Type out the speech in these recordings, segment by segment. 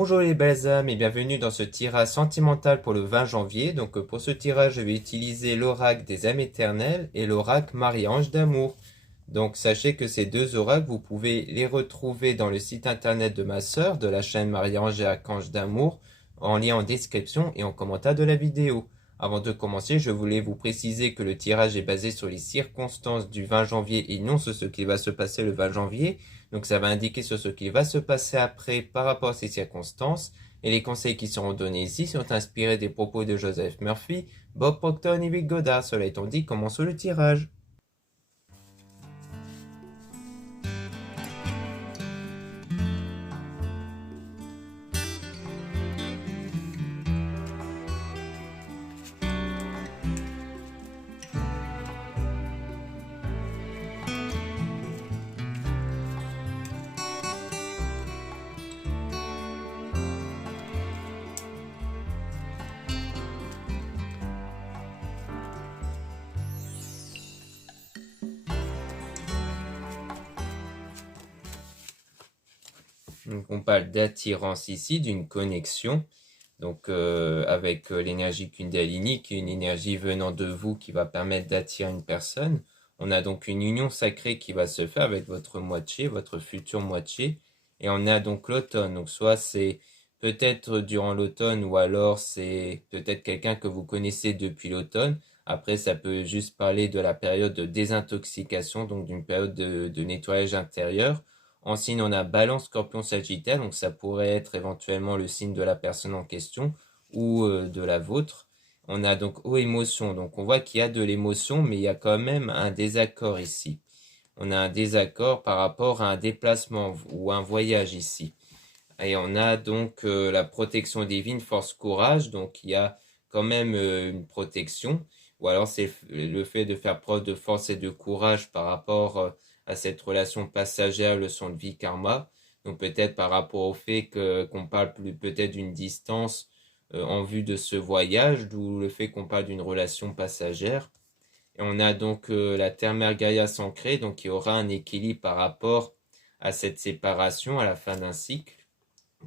Bonjour les belles âmes et bienvenue dans ce tirage sentimental pour le 20 janvier. Donc pour ce tirage, je vais utiliser l'oracle des âmes éternelles et l'oracle Marie-Ange d'amour. Donc sachez que ces deux oracles, vous pouvez les retrouver dans le site internet de ma sœur, de la chaîne Marie-Ange et Archange d'amour, en lien en description et en commentaire de la vidéo. Avant de commencer, je voulais vous préciser que le tirage est basé sur les circonstances du 20 janvier et non sur ce qui va se passer le 20 janvier. Donc ça va indiquer sur ce qui va se passer après par rapport à ces circonstances. Et les conseils qui seront donnés ici sont inspirés des propos de Joseph Murphy, Bob Proctor et Vic Godard. Cela étant dit, commençons le tirage. Donc on parle d'attirance ici, d'une connexion. Donc avec l'énergie Kundalini, qui est une énergie venant de vous qui va permettre d'attirer une personne. On a donc une union sacrée qui va se faire avec votre moitié, votre future moitié. Et on a donc l'automne. Donc soit c'est peut-être durant l'automne ou alors c'est peut-être quelqu'un que vous connaissez depuis l'automne. Après, ça peut juste parler de la période de désintoxication, donc d'une période de nettoyage intérieur. En signe, on a Balance, Scorpion, Sagittaire, donc ça pourrait être éventuellement le signe de la personne en question ou de la vôtre. On a donc eau émotion, donc on voit qu'il y a de l'émotion, mais il y a quand même un désaccord ici. On a un désaccord par rapport à un déplacement ou un voyage ici. Et on a donc la protection divine, force, courage, donc il y a quand même une protection. Ou alors c'est le fait de faire preuve de force et de courage par rapport à cette relation passagère, leçon de vie, karma. Donc peut-être par rapport au fait qu'on parle plus peut-être d'une distance en vue de ce voyage, d'où le fait qu'on parle d'une relation passagère. Et on a donc la Terre-Mère Gaïa s'ancrer, donc il y aura un équilibre par rapport à cette séparation à la fin d'un cycle.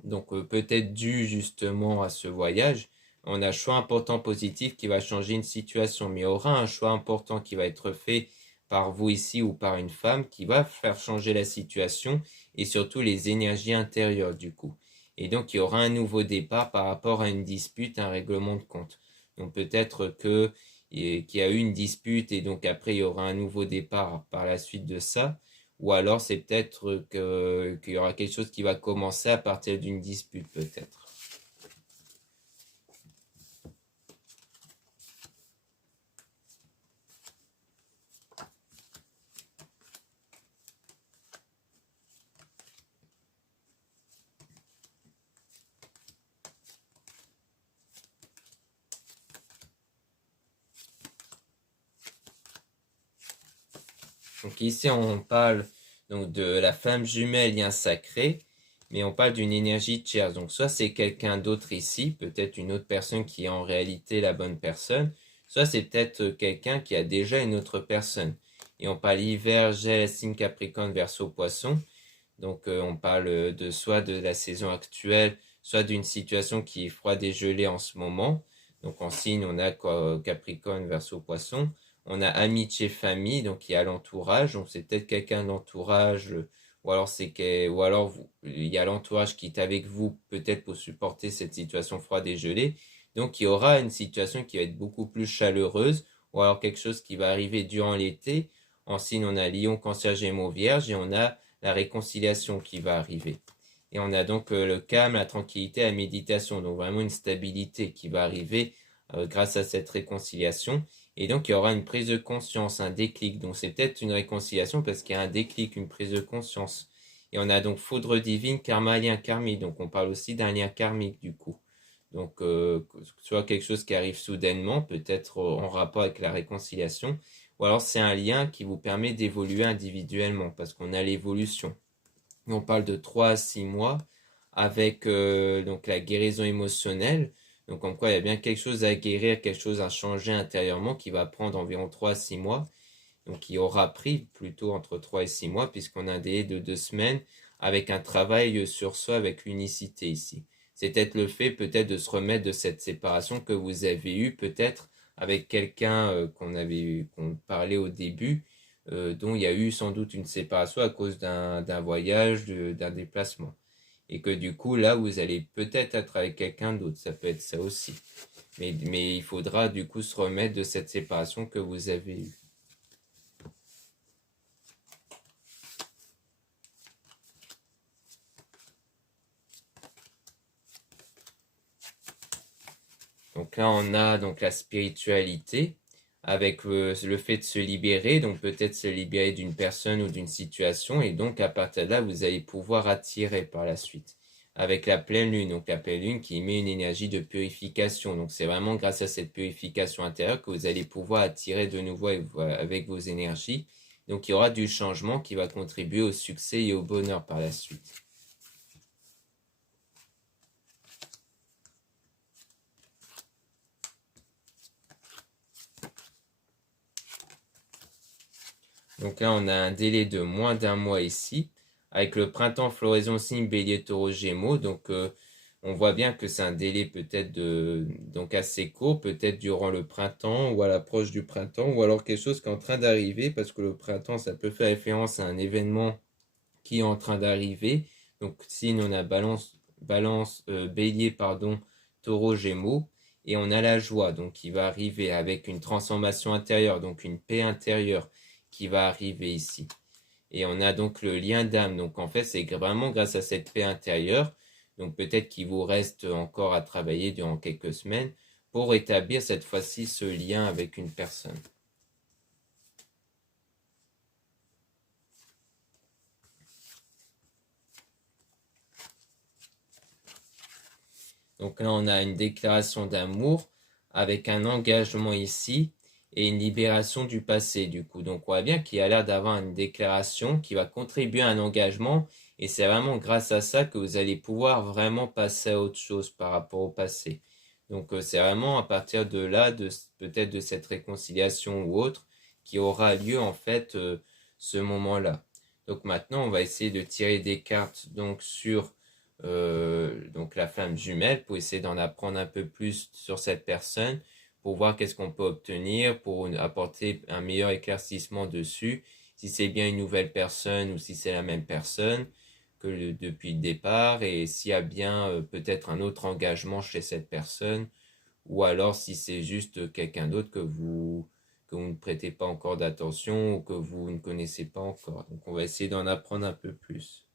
Donc peut-être dû justement à ce voyage, on a un choix important positif qui va changer une situation, mais il y aura un choix important qui va être fait par vous ici ou par une femme qui va faire changer la situation et surtout les énergies intérieures du coup. Et donc il y aura un nouveau départ par rapport à une dispute, un règlement de compte. Donc peut-être que qu'il y a eu une dispute et donc après il y aura un nouveau départ par la suite de ça. Ou alors c'est peut-être qu'il y aura quelque chose qui va commencer à partir d'une dispute peut-être. Donc ici on parle donc de la flamme jumelle lien sacré, mais on parle d'une énergie tierce. Donc soit c'est quelqu'un d'autre ici, peut-être une autre personne qui est en réalité la bonne personne, soit c'est peut-être quelqu'un qui a déjà une autre personne. Et on parle hiver, gel, signe capricorne, verseau, poisson. Donc on parle de soit de la saison actuelle, soit d'une situation qui est froide et gelée en ce moment. Donc en signe, on a Capricorne, Verseau, Poisson. On a amitié, famille, donc il y a l'entourage. Donc c'est peut-être quelqu'un d'entourage, ou alors il y a l'entourage qui est avec vous, peut-être pour supporter cette situation froide et gelée. Donc il y aura une situation qui va être beaucoup plus chaleureuse, ou alors quelque chose qui va arriver durant l'été. En signe, on a Lion, Cancer, Gémeaux, Vierge, et on a la réconciliation qui va arriver. Et on a donc le calme, la tranquillité, la méditation, donc vraiment une stabilité qui va arriver grâce à cette réconciliation. Et donc il y aura une prise de conscience, un déclic. Donc c'est peut-être une réconciliation parce qu'il y a un déclic, une prise de conscience. Et on a donc foudre divine, karma, lien karmique. Donc on parle aussi d'un lien karmique du coup. Donc soit quelque chose qui arrive soudainement, peut-être en rapport avec la réconciliation, ou alors c'est un lien qui vous permet d'évoluer individuellement parce qu'on a l'évolution. On parle de 3 à 6 mois avec donc la guérison émotionnelle. Donc en quoi il y a bien quelque chose à guérir, quelque chose à changer intérieurement qui va prendre environ 3 à 6 mois. Donc qui aura pris plutôt entre 3 et 6 mois puisqu'on a un délai de 2 semaines avec un travail sur soi avec l'unicité ici. c'est peut-être le fait peut-être de se remettre de cette séparation que vous avez eue peut-être avec quelqu'un qu'on parlait au début, dont il y a eu sans doute une séparation à cause d'un voyage, d'un déplacement. Et que du coup, là, vous allez peut-être être avec quelqu'un d'autre. Ça peut être ça aussi. Mais il faudra du coup se remettre de cette séparation que vous avez eue. Donc là, on a donc la spiritualité avec le fait de se libérer, donc peut-être se libérer d'une personne ou d'une situation, et donc à partir de là, vous allez pouvoir attirer par la suite. Avec la pleine lune, donc la pleine lune qui émet une énergie de purification. Donc c'est vraiment grâce à cette purification intérieure que vous allez pouvoir attirer de nouveau avec vos énergies. Donc il y aura du changement qui va contribuer au succès et au bonheur par la suite. Donc là, on a un délai de moins d'un mois ici, avec le printemps, floraison, signe, bélier, taureau, gémeaux. Donc, on voit bien que c'est un délai peut-être donc assez court, peut-être durant le printemps ou à l'approche du printemps, ou alors quelque chose qui est en train d'arriver, parce que le printemps, ça peut faire référence à un événement qui est en train d'arriver. Donc, signe, on a bélier, pardon, taureau, gémeaux. Et on a la joie, donc qui va arriver avec une transformation intérieure, donc une paix intérieure qui va arriver ici. Et on a donc le lien d'âme. Donc en fait, c'est vraiment grâce à cette paix intérieure, donc peut-être qu'il vous reste encore à travailler durant quelques semaines pour établir cette fois-ci ce lien avec une personne. Donc là, on a une déclaration d'amour avec un engagement ici et une libération du passé du coup. Donc on voit bien qu'il y a l'air d'avoir une déclaration qui va contribuer à un engagement et c'est vraiment grâce à ça que vous allez pouvoir vraiment passer à autre chose par rapport au passé. Donc c'est vraiment à partir de là, peut-être de cette réconciliation ou autre, qui aura lieu en fait ce moment-là. Donc maintenant on va essayer de tirer des cartes donc sur donc la flamme jumelle pour essayer d'en apprendre un peu plus sur cette personne, pour voir qu'est-ce qu'on peut obtenir, pour apporter un meilleur éclaircissement dessus, si c'est bien une nouvelle personne ou si c'est la même personne que depuis le départ, et s'il y a bien peut-être un autre engagement chez cette personne, ou alors si c'est juste quelqu'un d'autre que vous ne prêtez pas encore d'attention ou que vous ne connaissez pas encore. Donc on va essayer d'en apprendre un peu plus.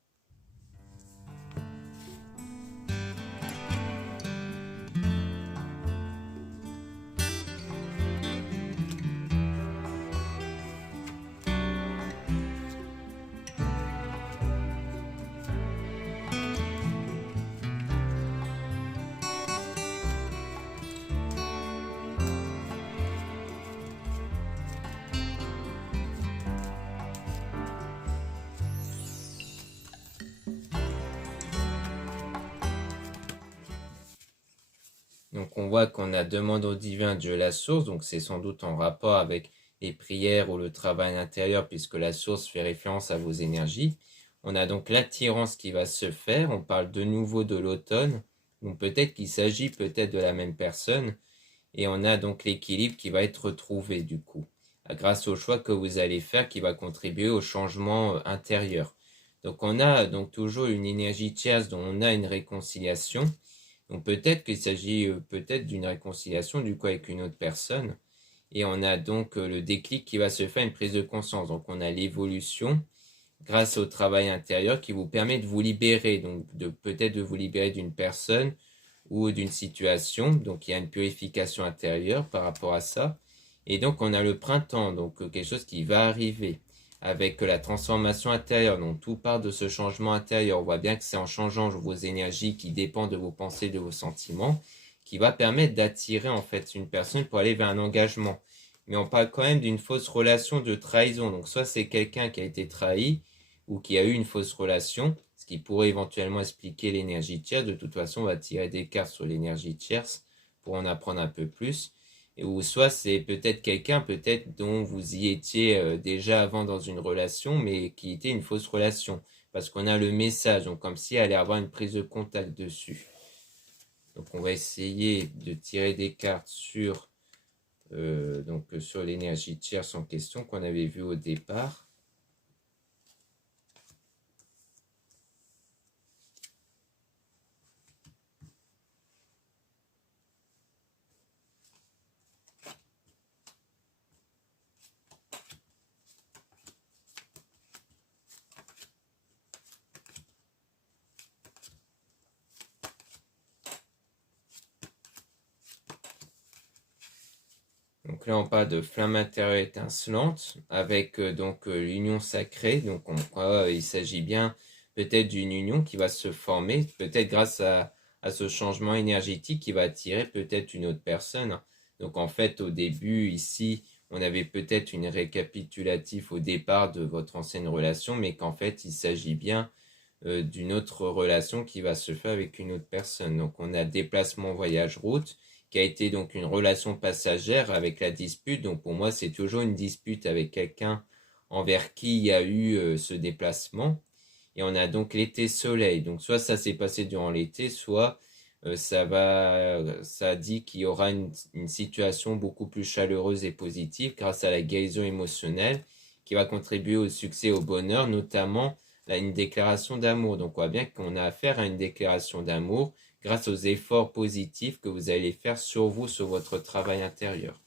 Donc on voit qu'on a demande au divin Dieu la source, donc c'est sans doute en rapport avec les prières ou le travail intérieur puisque la source fait référence à vos énergies. On a donc l'attirance qui va se faire, on parle de nouveau de l'automne, donc peut-être qu'il s'agit peut-être de la même personne, et on a donc l'équilibre qui va être retrouvé du coup, grâce au choix que vous allez faire qui va contribuer au changement intérieur. Donc on a donc toujours une énergie tierce dont on a une réconciliation, donc peut-être qu'il s'agit peut-être d'une réconciliation du coup avec une autre personne. Et on a donc le déclic qui va se faire, une prise de conscience. Donc on a l'évolution grâce au travail intérieur qui vous permet de vous libérer, donc peut-être de vous libérer d'une personne ou d'une situation. Donc il y a une purification intérieure par rapport à ça. Et donc on a le printemps, donc quelque chose qui va arriver avec la transformation intérieure. Donc tout part de ce changement intérieur. On voit bien que c'est en changeant vos énergies qui dépendent de vos pensées, de vos sentiments, qui va permettre d'attirer en fait une personne pour aller vers un engagement. Mais on parle quand même d'une fausse relation de trahison. Donc soit c'est quelqu'un qui a été trahi ou qui a eu une fausse relation, ce qui pourrait éventuellement expliquer l'énergie tierce. De toute façon, on va tirer des cartes sur l'énergie tierce pour en apprendre un peu plus. Ou soit c'est peut-être quelqu'un peut-être dont vous y étiez déjà avant dans une relation, mais qui était une fausse relation. Parce qu'on a le message, donc comme si elle allait avoir une prise de contact dessus. Donc on va essayer de tirer des cartes sur, sur l'énergie tierce en question qu'on avait vu au départ. Donc là, on parle de flamme intérieure étincelante avec l'union sacrée. Donc il s'agit bien peut-être d'une union qui va se former, peut-être grâce à ce changement énergétique qui va attirer peut-être une autre personne. Donc en fait, au début, ici, on avait peut-être une récapitulatif au départ de votre ancienne relation, mais qu'en fait, il s'agit bien d'une autre relation qui va se faire avec une autre personne. Donc on a déplacement, voyage, route, qui a été donc une relation passagère avec la dispute. Donc pour moi, c'est toujours une dispute avec quelqu'un envers qui il y a eu ce déplacement. Et on a donc l'été soleil. Donc soit ça s'est passé durant l'été, soit ça dit qu'il y aura une situation beaucoup plus chaleureuse et positive grâce à la guérison émotionnelle qui va contribuer au succès, au bonheur, notamment une déclaration d'amour. Donc on voit bien qu'on a affaire à une déclaration d'amour grâce aux efforts positifs que vous allez faire sur vous, sur votre travail intérieur.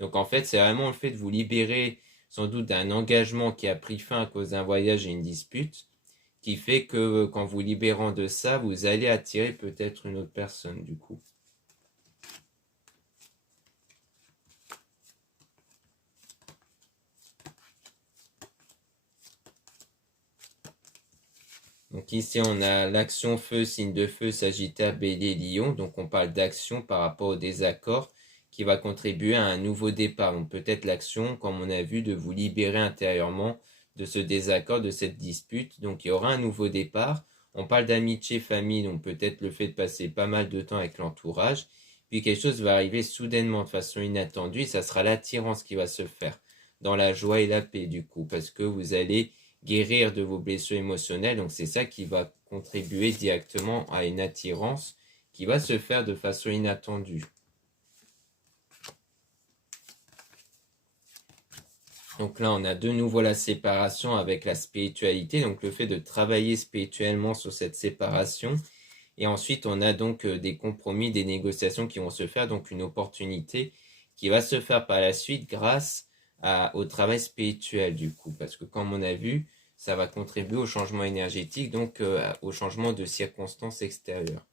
Donc en fait, c'est vraiment le fait de vous libérer sans doute d'un engagement qui a pris fin à cause d'un voyage et une dispute, qui fait que qu'en vous libérant de ça, vous allez attirer peut-être une autre personne du coup. Donc ici, on a l'action feu, signe de feu, Sagittaire, Bélier, Lion. Donc on parle d'action par rapport au désaccord qui va contribuer à un nouveau départ. Donc peut-être l'action, comme on a vu, de vous libérer intérieurement de ce désaccord, de cette dispute. Donc il y aura un nouveau départ. On parle d'amitié, famille, donc peut-être le fait de passer pas mal de temps avec l'entourage. Puis quelque chose va arriver soudainement, de façon inattendue. Ça sera l'attirance qui va se faire dans la joie et la paix du coup, parce que vous allez guérir de vos blessures émotionnelles. Donc c'est ça qui va contribuer directement à une attirance qui va se faire de façon inattendue. Donc là, on a de nouveau la séparation avec la spiritualité, donc le fait de travailler spirituellement sur cette séparation. Et ensuite, on a donc des compromis, des négociations qui vont se faire, donc une opportunité qui va se faire par la suite grâce au travail spirituel du coup. Parce que comme on a vu, ça va contribuer au changement énergétique, donc au changement de circonstances extérieures.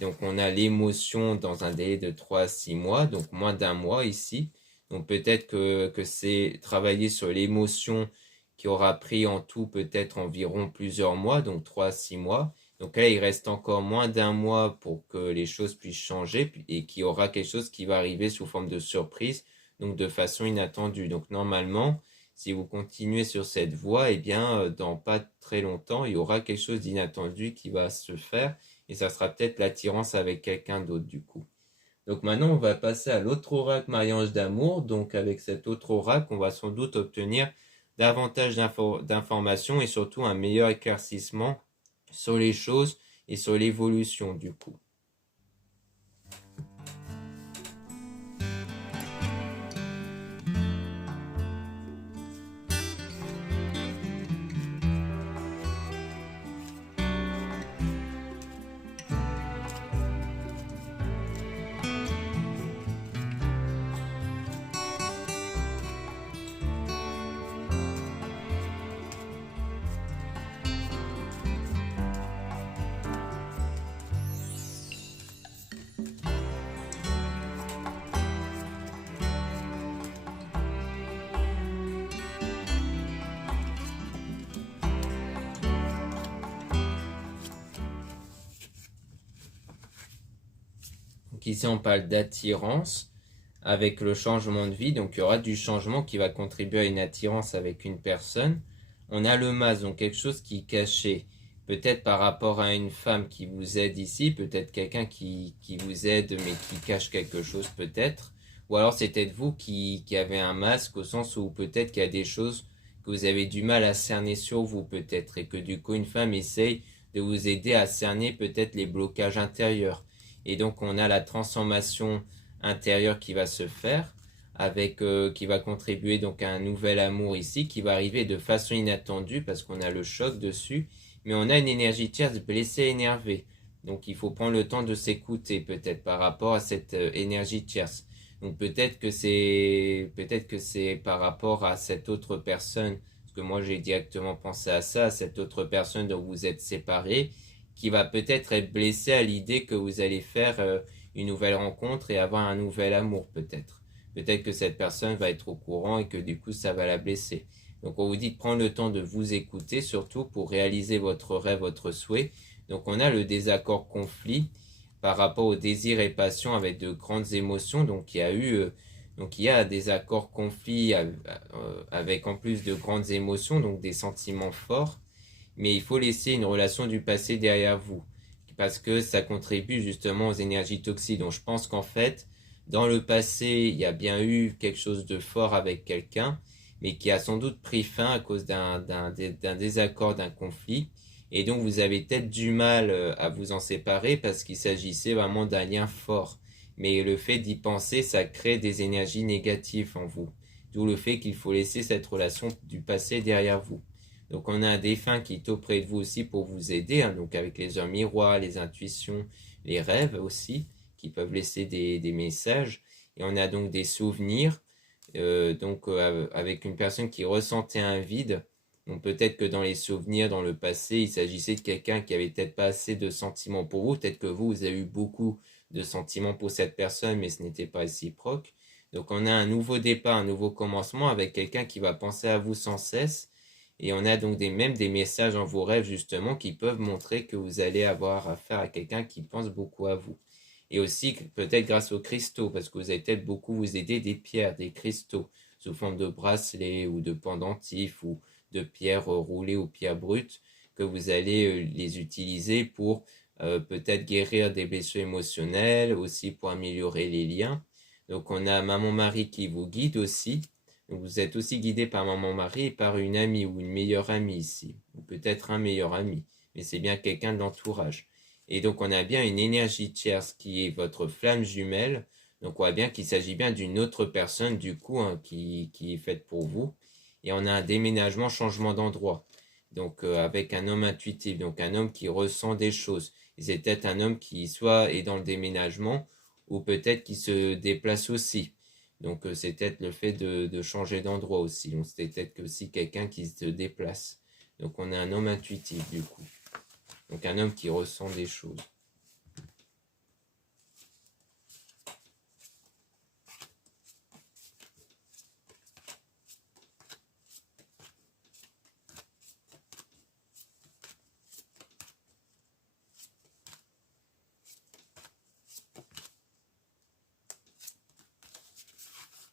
Donc on a l'émotion dans un délai de 3 à 6 mois, donc moins d'un mois ici. Donc peut-être que c'est travailler sur l'émotion qui aura pris en tout peut-être environ plusieurs mois, donc 3 à 6 mois. Donc là, il reste encore moins d'un mois pour que les choses puissent changer et qu'il y aura quelque chose qui va arriver sous forme de surprise, donc de façon inattendue. Donc normalement, si vous continuez sur cette voie, eh bien, dans pas très longtemps, il y aura quelque chose d'inattendu qui va se faire et ça sera peut-être l'attirance avec quelqu'un d'autre du coup. Donc maintenant, on va passer à l'autre oracle Marie-Ange d'amour. Donc avec cet autre oracle, on va sans doute obtenir davantage d'informations et surtout un meilleur éclaircissement sur les choses et sur l'évolution du coup. Donc ici, on parle d'attirance avec le changement de vie. Donc il y aura du changement qui va contribuer à une attirance avec une personne. On a le masque, donc quelque chose qui est caché. Peut-être par rapport à une femme qui vous aide ici, peut-être quelqu'un qui vous aide mais qui cache quelque chose peut-être. Ou alors c'est peut-être vous qui avez un masque au sens où peut-être qu'il y a des choses que vous avez du mal à cerner sur vous peut-être et que du coup une femme essaye de vous aider à cerner peut-être les blocages intérieurs. Et donc on a la transformation intérieure qui va se faire, avec qui va contribuer donc à un nouvel amour ici, qui va arriver de façon inattendue parce qu'on a le choc dessus, mais on a une énergie tierce blessée, énervée. Donc il faut prendre le temps de s'écouter peut-être par rapport à cette énergie tierce. Donc peut-être que c'est par rapport à cette autre personne, parce que moi j'ai directement pensé à ça, à cette autre personne dont vous êtes séparés, qui va peut-être être blessée à l'idée que vous allez faire une nouvelle rencontre et avoir un nouvel amour peut-être. Peut-être que cette personne va être au courant et que du coup ça va la blesser. Donc on vous dit de prendre le temps de vous écouter, surtout pour réaliser votre rêve, votre souhait. Donc on a le désaccord conflit par rapport au désir et passion avec de grandes émotions. Donc il y a des accords conflits avec en plus de grandes émotions, donc des sentiments forts. Mais il faut laisser une relation du passé derrière vous parce que ça contribue justement aux énergies toxiques. Donc je pense qu'en fait, dans le passé, il y a bien eu quelque chose de fort avec quelqu'un, mais qui a sans doute pris fin à cause d'un désaccord, d'un conflit. Et donc vous avez peut-être du mal à vous en séparer parce qu'il s'agissait vraiment d'un lien fort. Mais le fait d'y penser, ça crée des énergies négatives en vous. D'où le fait qu'il faut laisser cette relation du passé derrière vous. Donc on a un défunt qui est auprès de vous aussi pour vous aider, hein, donc avec les heures miroirs, les intuitions, les rêves aussi, qui peuvent laisser des messages. Et on a donc des souvenirs, avec une personne qui ressentait un vide. Donc peut-être que dans les souvenirs, dans le passé, il s'agissait de quelqu'un qui avait peut-être pas assez de sentiments pour vous. Peut-être que vous avez eu beaucoup de sentiments pour cette personne, mais ce n'était pas réciproque. Donc on a un nouveau départ, un nouveau commencement avec quelqu'un qui va penser à vous sans cesse. Et on a donc même des messages dans vos rêves justement qui peuvent montrer que vous allez avoir affaire à quelqu'un qui pense beaucoup à vous. Et aussi peut-être grâce aux cristaux, parce que vous allez peut-être beaucoup vous aider des pierres, des cristaux, sous forme de bracelets ou de pendentifs ou de pierres roulées ou pierres brutes, que vous allez les utiliser pour peut-être guérir des blessures émotionnelles, aussi pour améliorer les liens. Donc on a Maman Marie qui vous guide aussi. Donc vous êtes aussi guidé par Maman Marie et par une amie ou une meilleure amie ici, ou peut-être un meilleur ami, mais c'est bien quelqu'un de l'entourage. Et donc on a bien une énergie tierce qui est votre flamme jumelle. Donc on voit bien qu'il s'agit bien d'une autre personne du coup, hein, qui est faite pour vous. Et on a un déménagement, changement d'endroit. Donc avec un homme intuitif, donc un homme qui ressent des choses. C'est peut-être un homme qui soit est dans le déménagement ou peut-être qui se déplace aussi. Donc c'est peut-être le fait de changer d'endroit aussi. Donc c'est peut-être aussi quelqu'un qui se déplace. Donc on a un homme intuitif du coup. Donc un homme qui ressent des choses.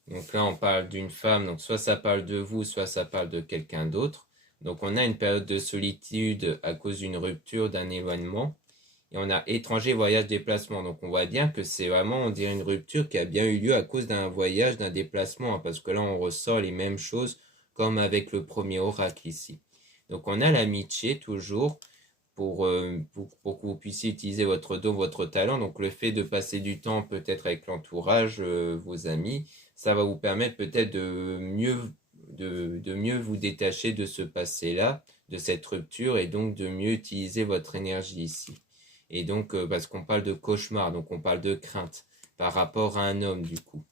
Donc là on parle d'une femme, donc soit ça parle de vous, soit ça parle de quelqu'un d'autre. Donc on a une période de solitude à cause d'une rupture, d'un éloignement. Et on a étranger, voyage, déplacement. Donc on voit bien que c'est vraiment, on dirait une rupture qui a bien eu lieu à cause d'un voyage, d'un déplacement, hein, parce que là on ressort les mêmes choses comme avec le premier oracle ici. Donc on a l'amitié toujours pour que vous puissiez utiliser votre don, votre talent. Donc le fait de passer du temps peut-être avec l'entourage, vos amis, ça va vous permettre peut-être de mieux vous détacher de ce passé-là, de cette rupture, et donc de mieux utiliser votre énergie ici. Et donc, parce qu'on parle de cauchemar, donc on parle de crainte par rapport à un homme du coup.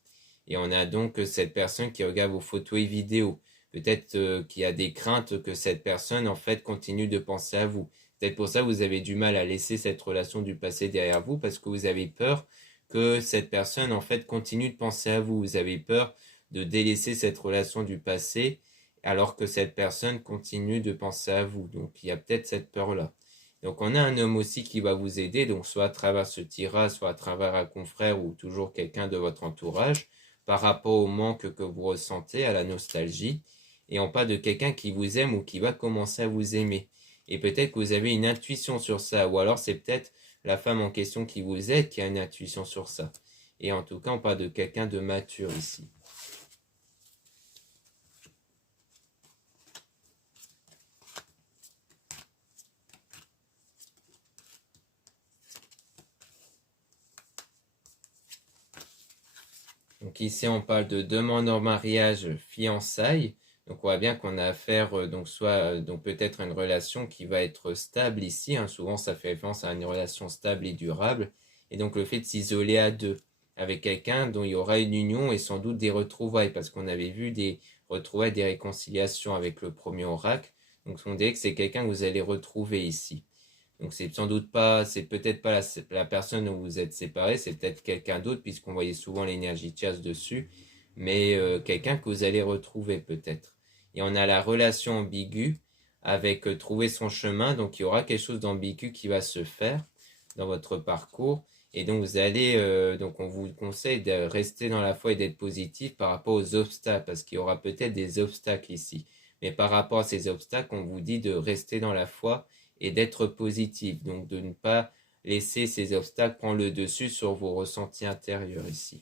Et on a donc cette personne qui regarde vos photos et vidéos. Peut-être qu'il y a des craintes que cette personne en fait continue de penser à vous. Peut-être pour ça vous avez du mal à laisser cette relation du passé derrière vous parce que vous avez peur que cette personne en fait continue de penser à vous. Vous avez peur de délaisser cette relation du passé alors que cette personne continue de penser à vous. Donc il y a peut-être cette peur-là. Donc on a un homme aussi qui va vous aider, donc soit à travers ce tirage, soit à travers un confrère ou toujours quelqu'un de votre entourage, par rapport au manque que vous ressentez, à la nostalgie, et on parle de quelqu'un qui vous aime ou qui va commencer à vous aimer. Et peut-être que vous avez une intuition sur ça, ou alors c'est peut-être la femme en question qui vous aide qui a une intuition sur ça. Et en tout cas, on parle de quelqu'un de mature ici. Donc ici, on parle de demande en mariage, fiançailles. Donc on voit bien qu'on a affaire donc soit donc peut-être à une relation qui va être stable ici, hein. Souvent ça fait référence à une relation stable et durable. Et donc le fait de s'isoler à deux avec quelqu'un dont il y aura une union et sans doute des retrouvailles, parce qu'on avait vu des retrouvailles, des réconciliations avec le premier oracle. Donc on dirait que c'est quelqu'un que vous allez retrouver ici. Donc c'est sans doute pas, c'est peut-être pas la personne dont vous êtes séparés, c'est peut-être quelqu'un d'autre puisqu'on voyait souvent l'énergie chasse dessus, mais quelqu'un que vous allez retrouver peut-être. Et on a la relation ambiguë avec trouver son chemin, donc il y aura quelque chose d'ambigu qui va se faire dans votre parcours. Et donc vous allez, donc on vous conseille de rester dans la foi et d'être positif par rapport aux obstacles, parce qu'il y aura peut-être des obstacles ici. Mais par rapport à ces obstacles, on vous dit de rester dans la foi et d'être positif, donc de ne pas laisser ces obstacles prendre le dessus sur vos ressentis intérieurs ici.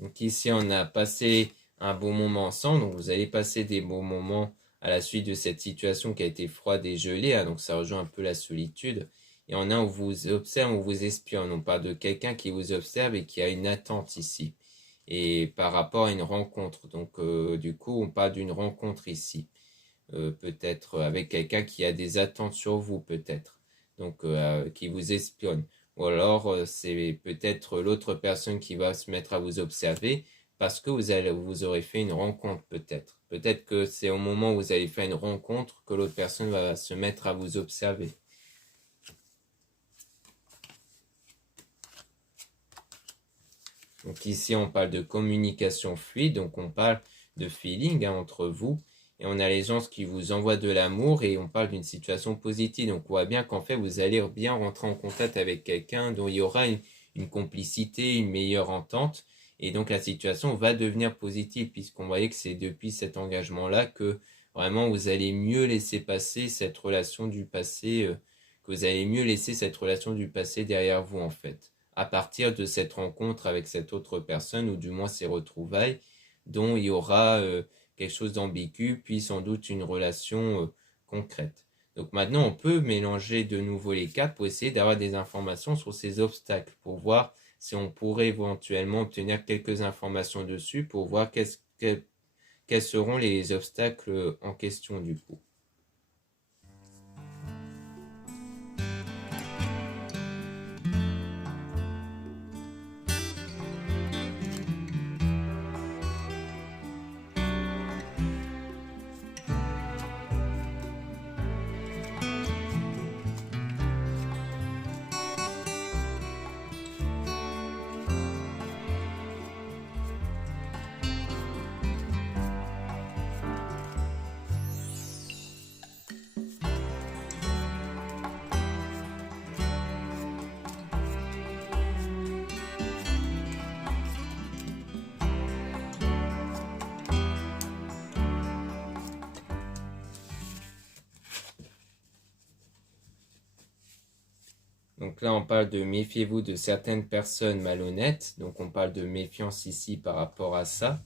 Donc ici, on a passé un bon moment ensemble, donc vous allez passer des bons moments à la suite de cette situation qui a été froide et gelée, hein, donc ça rejoint un peu la solitude. Et on a on vous observe, on vous espionne, on parle de quelqu'un qui vous observe et qui a une attente ici. Et par rapport à une rencontre, donc du coup, on parle d'une rencontre ici. Peut-être avec quelqu'un qui a des attentes sur vous, peut-être, donc qui vous espionne. Ou alors c'est peut-être l'autre personne qui va se mettre à vous observer parce que vous aurez fait une rencontre peut-être. Peut-être que c'est au moment où vous avez fait une rencontre que l'autre personne va se mettre à vous observer. Donc ici on parle de communication fluide, donc on parle de feeling hein, entre vous. Et on a les gens qui vous envoient de l'amour et on parle d'une situation positive. Donc on voit bien qu'en fait vous allez bien rentrer en contact avec quelqu'un dont il y aura une complicité, une meilleure entente. Et donc la situation va devenir positive puisqu'on voyait que c'est depuis cet engagement-là que vraiment vous allez mieux laisser passer cette relation du passé, que vous allez mieux laisser cette relation du passé derrière vous en fait. À partir de cette rencontre avec cette autre personne ou du moins ces retrouvailles dont il y aura quelque chose d'ambigu, puis sans doute une relation concrète. Donc maintenant, on peut mélanger de nouveau les cartes pour essayer d'avoir des informations sur ces obstacles, pour voir si on pourrait éventuellement obtenir quelques informations dessus, pour voir quels seront les obstacles en question du coup. Donc là, on parle de méfiez-vous de certaines personnes malhonnêtes. Donc on parle de méfiance ici par rapport à ça.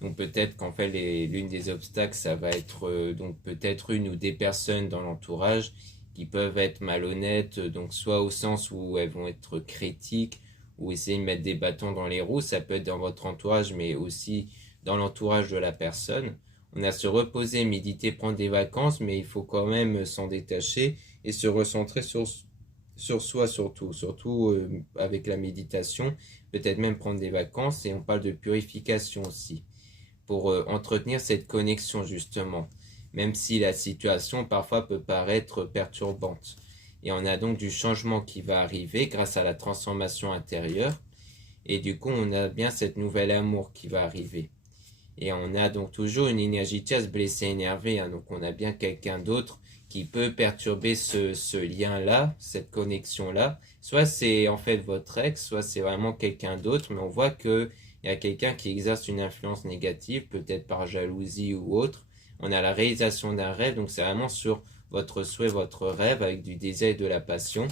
Donc peut-être qu'en fait, l'une des obstacles, ça va être donc peut-être une ou des personnes dans l'entourage qui peuvent être malhonnêtes, donc soit au sens où elles vont être critiques ou essayer de mettre des bâtons dans les roues. Ça peut être dans votre entourage, mais aussi dans l'entourage de la personne. On a se reposer, méditer, prendre des vacances, mais il faut quand même s'en détacher et se recentrer sur soi surtout avec la méditation, peut-être même prendre des vacances, et on parle de purification aussi, pour entretenir cette connexion justement, même si la situation parfois peut paraître perturbante. Et on a donc du changement qui va arriver grâce à la transformation intérieure, et du coup on a bien cette nouvelle amour qui va arriver. Et on a donc toujours une énergie chasse blessée, énervée, hein, donc on a bien quelqu'un d'autre qui peut perturber ce lien-là, cette connexion-là. Soit c'est en fait votre ex, soit c'est vraiment quelqu'un d'autre, mais on voit qu'il y a quelqu'un qui exerce une influence négative, peut-être par jalousie ou autre. On a la réalisation d'un rêve, donc c'est vraiment sur votre souhait, votre rêve, avec du désir et de la passion.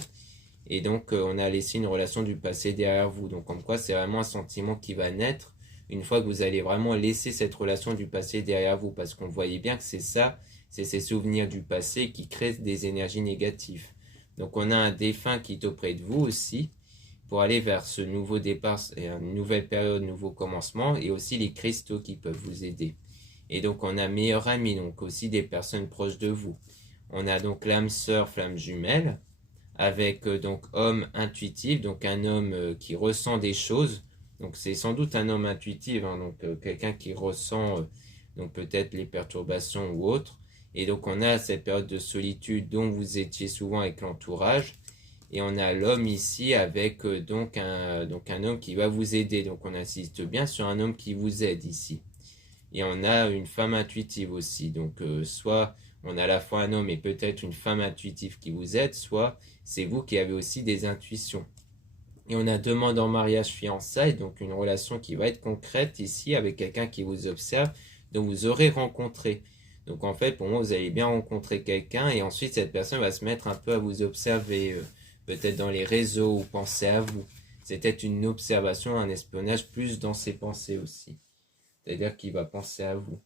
Et donc on a laissé une relation du passé derrière vous. Donc comme quoi c'est vraiment un sentiment qui va naître une fois que vous allez vraiment laisser cette relation du passé derrière vous, parce qu'on voyait bien que c'est ça, c'est ces souvenirs du passé qui créent des énergies négatives. Donc on a un défunt qui est auprès de vous aussi, pour aller vers ce nouveau départ, et une nouvelle période, nouveau commencement, et aussi les cristaux qui peuvent vous aider. Et donc on a meilleur ami, donc aussi des personnes proches de vous. On a donc l'âme sœur, flamme jumelle, avec donc homme intuitif, donc un homme qui ressent des choses. Donc c'est sans doute un homme intuitif, hein, donc quelqu'un qui ressent donc peut-être les perturbations ou autres. Et donc on a cette période de solitude dont vous étiez souvent avec l'entourage. Et on a l'homme ici avec donc un homme qui va vous aider. Donc on insiste bien sur un homme qui vous aide ici. Et on a une femme intuitive aussi. Donc soit on a à la fois un homme et peut-être une femme intuitive qui vous aide, soit c'est vous qui avez aussi des intuitions. Et on a demande en mariage fiançailles, donc une relation qui va être concrète ici avec quelqu'un qui vous observe, dont vous aurez rencontré. Donc en fait, pour moi, vous allez bien rencontrer quelqu'un et ensuite cette personne va se mettre un peu à vous observer, peut-être dans les réseaux ou penser à vous. C'est peut-être une observation, un espionnage plus dans ses pensées aussi. C'est-à-dire qu'il va penser à vous.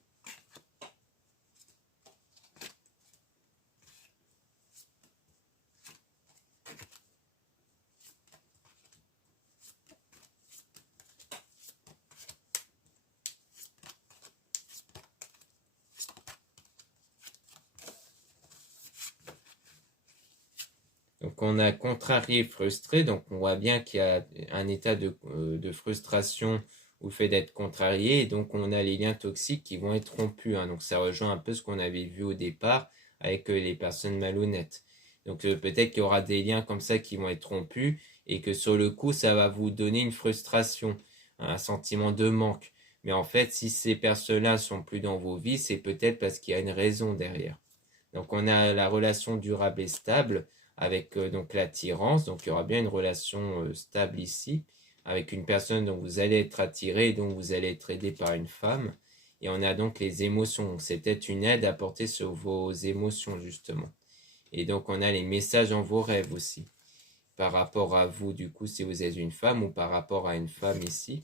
Donc on a contrarié, frustré, donc on voit bien qu'il y a un état de frustration ou le fait d'être contrarié, et donc on a les liens toxiques qui vont être rompus, hein. Donc ça rejoint un peu ce qu'on avait vu au départ avec les personnes malhonnêtes. Donc peut-être qu'il y aura des liens comme ça qui vont être rompus, et que sur le coup ça va vous donner une frustration, un sentiment de manque. Mais en fait, si ces personnes-là sont plus dans vos vies, c'est peut-être parce qu'il y a une raison derrière. Donc on a la relation durable et stable, avec donc l'attirance, donc il y aura bien une relation stable ici, avec une personne dont vous allez être attiré, dont vous allez être aidé par une femme. Et on a donc les émotions, c'est peut-être une aide apportée sur vos émotions justement. Et donc on a les messages dans vos rêves aussi, par rapport à vous du coup si vous êtes une femme ou par rapport à une femme ici.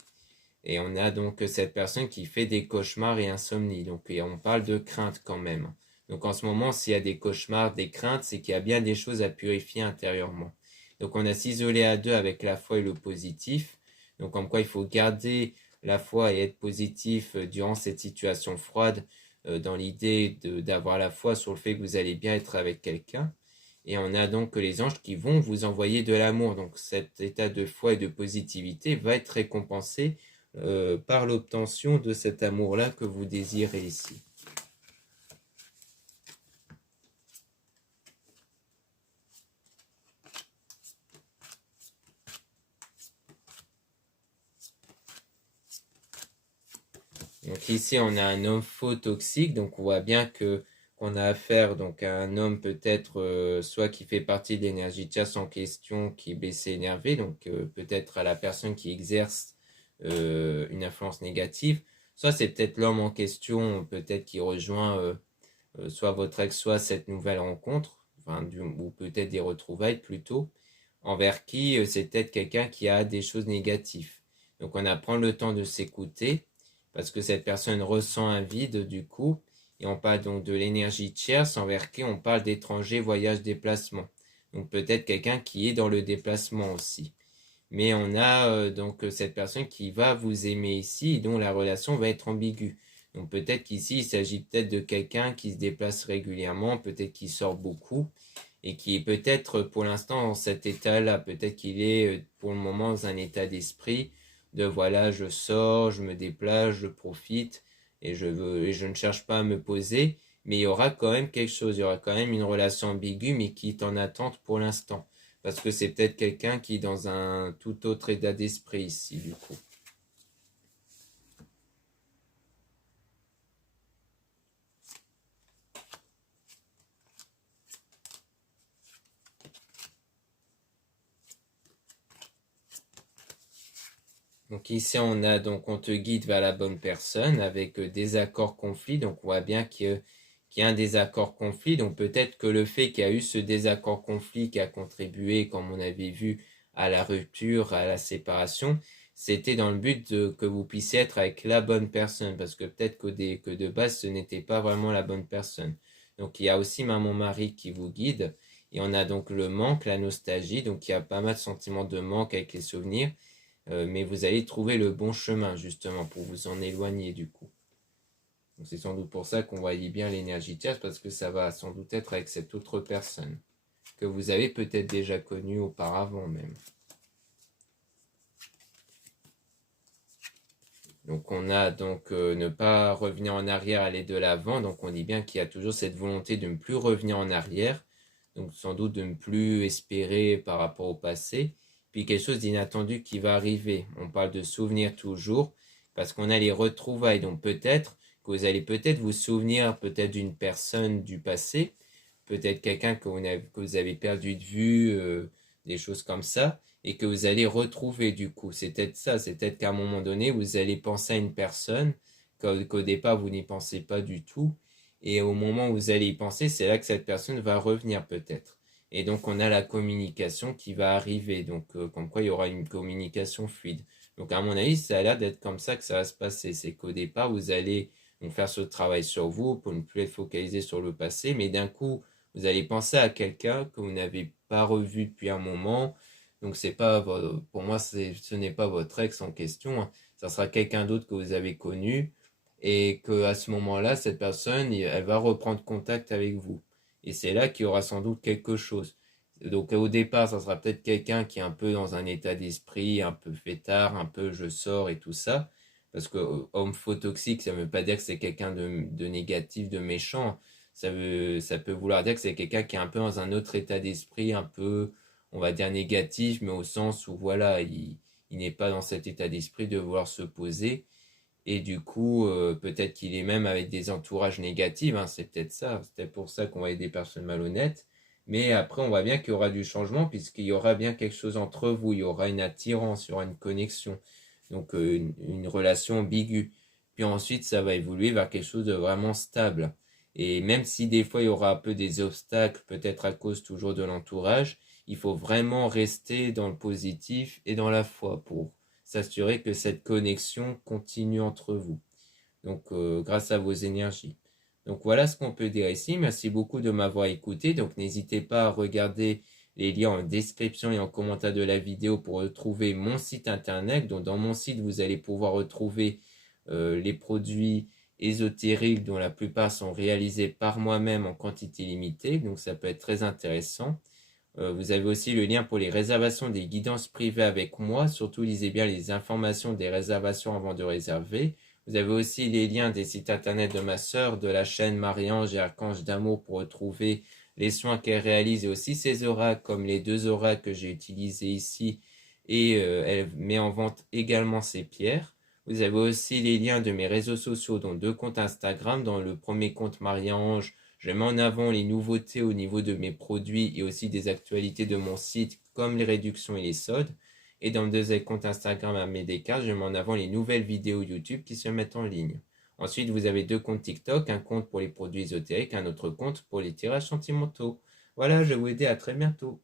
Et on a donc cette personne qui fait des cauchemars et insomnie. Donc et on parle de crainte quand même. Donc en ce moment, s'il y a des cauchemars, des craintes, c'est qu'il y a bien des choses à purifier intérieurement. Donc on a s'isoler à deux avec la foi et le positif. Donc comme quoi il faut garder la foi et être positif durant cette situation froide, dans l'idée d'avoir la foi sur le fait que vous allez bien être avec quelqu'un. Et on a donc les anges qui vont vous envoyer de l'amour. Donc cet état de foi et de positivité va être récompensé par l'obtention de cet amour-là que vous désirez ici. Donc ici, on a un homme faux toxique, donc on voit bien que qu'on a affaire donc à un homme peut-être soit qui fait partie de l'énergie de chasse en question, qui est blessé, énervé, donc peut-être à la personne qui exerce une influence négative, soit c'est peut-être l'homme en question, peut-être qui rejoint soit votre ex, soit cette nouvelle rencontre, enfin, ou peut-être des retrouvailles plutôt, envers qui c'est peut-être quelqu'un qui a des choses négatives. Donc on apprend le temps de s'écouter, parce que cette personne ressent un vide du coup, et on parle donc de l'énergie tierce envers qui on parle d'étrangers, voyage, déplacement. Donc peut-être quelqu'un qui est dans le déplacement aussi. Mais on a donc cette personne qui va vous aimer ici, et dont la relation va être ambiguë. Donc peut-être qu'ici, il s'agit peut-être de quelqu'un qui se déplace régulièrement, peut-être qui sort beaucoup, et qui est peut-être pour l'instant dans cet état-là. Peut-être qu'il est pour le moment dans un état d'esprit de voilà, je sors, je me déplace, je profite, et je ne cherche pas à me poser, mais il y aura quand même quelque chose, il y aura quand même une relation ambiguë, mais qui est en attente pour l'instant. Parce que c'est peut-être quelqu'un qui est dans un tout autre état d'esprit ici, du coup. Donc ici, on te guide vers la bonne personne avec désaccord, conflit. Donc on voit bien qu'il y a un désaccord, conflit. Donc peut-être que le fait qu'il y a eu ce désaccord, conflit qui a contribué, comme on avait vu, à la rupture, à la séparation, c'était dans le but que vous puissiez être avec la bonne personne, parce que peut-être que de base, ce n'était pas vraiment la bonne personne. Donc il y a aussi Maman Marie qui vous guide, et on a donc le manque, la nostalgie, donc il y a pas mal de sentiments de manque avec les souvenirs, mais vous allez trouver le bon chemin justement pour vous en éloigner du coup. Donc c'est sans doute pour ça qu'on voyait bien l'énergie tierce, parce que ça va sans doute être avec cette autre personne, que vous avez peut-être déjà connue auparavant même. Donc on a donc ne pas revenir en arrière, aller de l'avant. Donc on dit bien qu'il y a toujours cette volonté de ne plus revenir en arrière. Donc sans doute de ne plus espérer par rapport au passé. Puis quelque chose d'inattendu qui va arriver. On parle de souvenirs toujours parce qu'on a les retrouvailles. Donc peut-être que vous allez peut-être vous souvenir peut-être d'une personne du passé. Peut-être quelqu'un que vous avez perdu de vue, des choses comme ça et que vous allez retrouver du coup. C'est peut-être ça, c'est peut-être qu'à un moment donné, vous allez penser à une personne qu'au départ, vous n'y pensez pas du tout. Et au moment où vous allez y penser, c'est là que cette personne va revenir peut-être. Et donc, on a la communication qui va arriver. Donc, comme quoi, il y aura une communication fluide. Donc, à mon avis, ça a l'air d'être comme ça que ça va se passer. C'est qu'au départ, vous allez donc faire ce travail sur vous pour ne plus être focalisé sur le passé. Mais d'un coup, vous allez penser à quelqu'un que vous n'avez pas revu depuis un moment. Donc c'est pas pour moi ce n'est pas votre ex en question, hein. Ça sera quelqu'un d'autre que vous avez connu et que à ce moment-là cette personne elle va reprendre contact avec vous. Et c'est là qu'il y aura sans doute quelque chose. Donc au départ, ça sera peut-être quelqu'un qui est un peu dans un état d'esprit, un peu fêtard, un peu je sors et tout ça. Parce que homme faux toxique, ça ne veut pas dire que c'est quelqu'un de négatif, de méchant. Ça peut vouloir dire que c'est quelqu'un qui est un peu dans un autre état d'esprit, un peu, on va dire négatif, mais au sens où voilà, il n'est pas dans cet état d'esprit de vouloir se poser. Et du coup, peut-être qu'il est même avec des entourages négatifs, hein, c'est peut-être ça. C'est peut-être pour ça qu'on va être des personnes malhonnêtes. Mais après, on voit bien qu'il y aura du changement puisqu'il y aura bien quelque chose entre vous. Il y aura une attirance, il y aura une connexion. Donc, une relation ambiguë. Puis ensuite, ça va évoluer vers quelque chose de vraiment stable. Et même si des fois, il y aura un peu des obstacles, peut-être à cause toujours de l'entourage, il faut vraiment rester dans le positif et dans la foi pour s'assurer que cette connexion continue entre vous. Donc, grâce à vos énergies. Donc, voilà ce qu'on peut dire ici. Merci beaucoup de m'avoir écouté. Donc, n'hésitez pas à regarder les liens en description et en commentaire de la vidéo pour retrouver mon site internet. Donc, dans mon site, vous allez pouvoir retrouver les produits ésotériques dont la plupart sont réalisés par moi-même en quantité limitée. Donc, ça peut être très intéressant. Vous avez aussi le lien pour les réservations des guidances privées avec moi. Surtout, lisez bien les informations des réservations avant de réserver. Vous avez aussi les liens des sites internet de ma sœur, de la chaîne Marie-Ange et Archange d'Amour pour retrouver les soins qu'elle réalise et aussi ses oracles, comme les 2 oracles que j'ai utilisés ici. Et elle met en vente également ses pierres. Vous avez aussi les liens de mes réseaux sociaux, dont 2 comptes Instagram. Dans le premier compte Marie-Ange, je mets en avant les nouveautés au niveau de mes produits et aussi des actualités de mon site, comme les réductions et les soldes. Et dans le deuxième compte Instagram à mes Descartes, je mets en avant les nouvelles vidéos YouTube qui se mettent en ligne. Ensuite, vous avez 2 comptes TikTok, un compte pour les produits ésotériques, un autre compte pour les tirages sentimentaux. Voilà, je vais vous aider, à très bientôt.